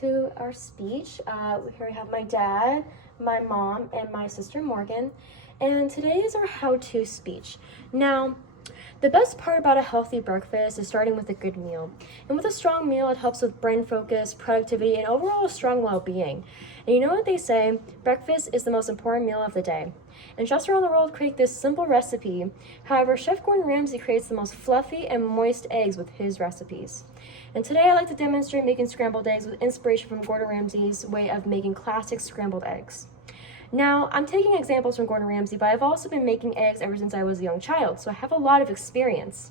to our speech. Here we have my dad, my mom, and my sister Morgan. And today is our how-to speech. Now, the best part about a healthy breakfast is starting with a good meal. And with a strong meal, it helps with brain focus, productivity, and overall strong well-being. And you know what they say, breakfast is the most important meal of the day. And chefs around the world create this simple recipe. However, Chef Gordon Ramsay creates the most fluffy and moist eggs with his recipes. And today I'd like to demonstrate making scrambled eggs with inspiration from Gordon Ramsay's way of making classic scrambled eggs. Now, I'm taking examples from Gordon Ramsay, but I've also been making eggs ever since I was a young child, so I have a lot of experience.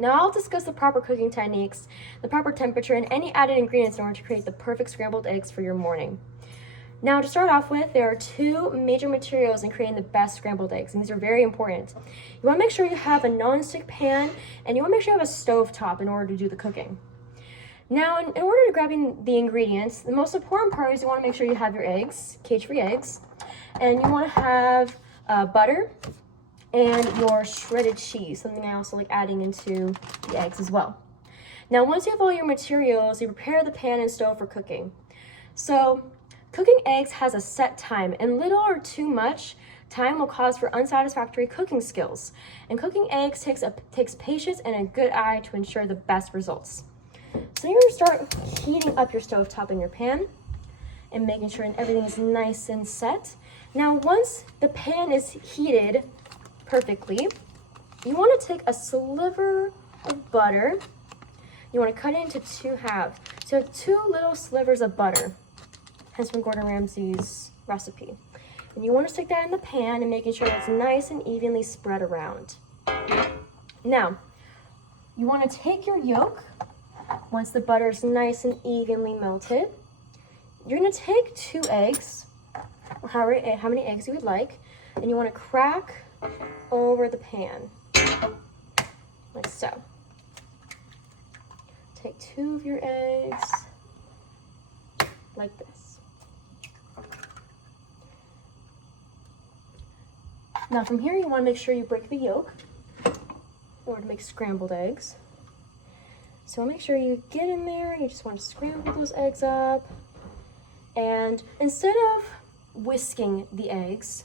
Now, I'll discuss the proper cooking techniques, the proper temperature, and any added ingredients in order to create the perfect scrambled eggs for your morning. Now, to start off with, there are two major materials in creating the best scrambled eggs, and these are very important. You want to make sure you have a non-stick pan, and you want to make sure you have a stove top in order to do the cooking. Now, in order to grab in the ingredients, the most important part is you want to make sure you have your eggs, cage-free eggs, and you want to have butter and your shredded cheese, something I also like adding into the eggs as well. Now, once you have all your materials, you prepare the pan and stove for cooking. So, cooking eggs has a set time, and little or too much time will cause for unsatisfactory cooking skills. And cooking eggs takes patience and a good eye to ensure the best results. So you're going to start heating up your stovetop in your pan and making sure everything is nice and set. Now, once the pan is heated perfectly, you want to take a sliver of butter. You want to cut it into two halves. So 2 little slivers of butter. That's from Gordon Ramsay's recipe. And you want to stick that in the pan and making sure it's nice and evenly spread around. Now, you want to take your yolk. Once the butter is nice and evenly melted, you're going to take 2 eggs, or how many eggs you would like, and you want to crack over the pan, like so. Take 2 of your eggs, like this. Now from here, you want to make sure you break the yolk in order to make scrambled eggs. So make sure you get in there, you just want to scramble those eggs up. And instead of whisking the eggs,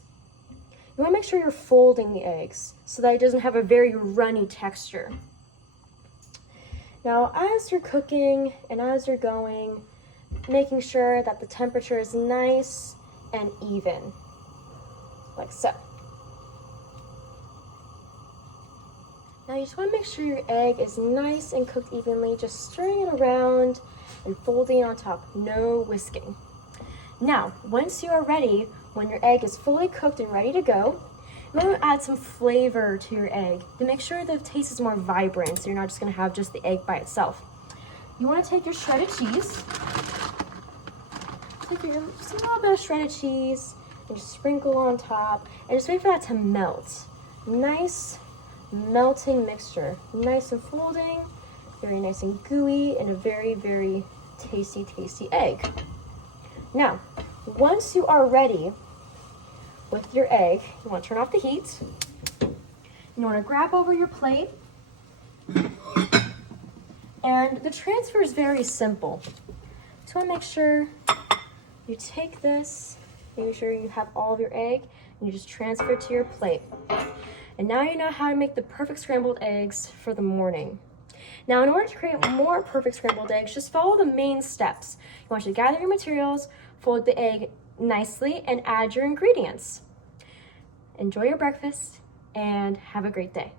you want to make sure you're folding the eggs so that it doesn't have a very runny texture. Now, as you're cooking and as you're going, making sure that the temperature is nice and even, like so. Now you just want to make sure your egg is nice and cooked evenly, just stirring it around and folding it on top, no whisking. Now, once you are ready, when your egg is fully cooked and ready to go, you want to add some flavor to your egg to make sure the taste is more vibrant, so you're not just going to have just the egg by itself. You want to take your shredded cheese, take just a little bit of shredded cheese, and just sprinkle on top, and just wait for that to melt. Nice melting mixture, nice and folding, very nice and gooey, and a very, very tasty egg. Now, once you are ready with your egg, you want to turn off the heat. You want to grab over your plate, and the transfer is very simple. So I want to make sure you take this, make sure you have all of your egg, and you just transfer it to your plate. And now you know how to make the perfect scrambled eggs for the morning. Now, in order to create more perfect scrambled eggs, just follow the main steps. You want you to gather your materials, fold the egg nicely, and add your ingredients. Enjoy your breakfast, and have a great day.